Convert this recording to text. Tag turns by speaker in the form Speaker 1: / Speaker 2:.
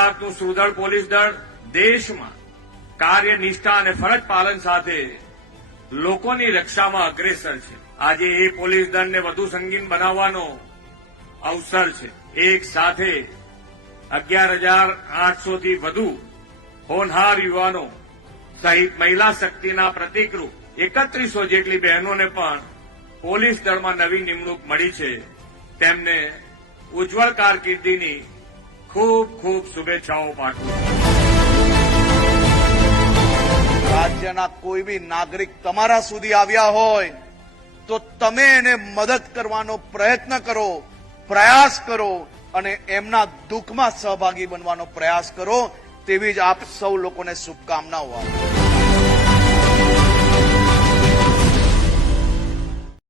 Speaker 1: ગુજરાતનું સુદળ પોલીસ દળ દેશમાં કાર્યનિષ્ઠા અને ફરજ પાલન સાથે લોકોની રક્ષામાં અગ્રેસર છે આજે એ પોલીસ દળને વધુ સંગીન બનાવવાનો અવસર છે એક સાથે અગિયાર હજાર આઠસોથી વધુ હોનહાર યુવાનો સહિત મહિલા શક્તિના પ્રતિકરૂપ એકત્રીસો જેટલી બહેનોને પણ પોલીસ દળમાં નવી નિમણૂક મળી છે તેમને ઉજ્જવળ કારકિર્દીની ખૂબ ખૂબ શુભેચ્છાઓ પાઠવું
Speaker 2: રાજ્યના કોઈ બી નાગરિક તમારા સુધી આવ્યા હોય તો તમે એને મદદ કરવાનો પ્રયત્ન કરો પ્રયાસ કરો અને એમના દુઃખમાં સહભાગી બનવાનો પ્રયાસ કરો તેવી જ આપ સૌ લોકોને શુભકામનાઓ આપો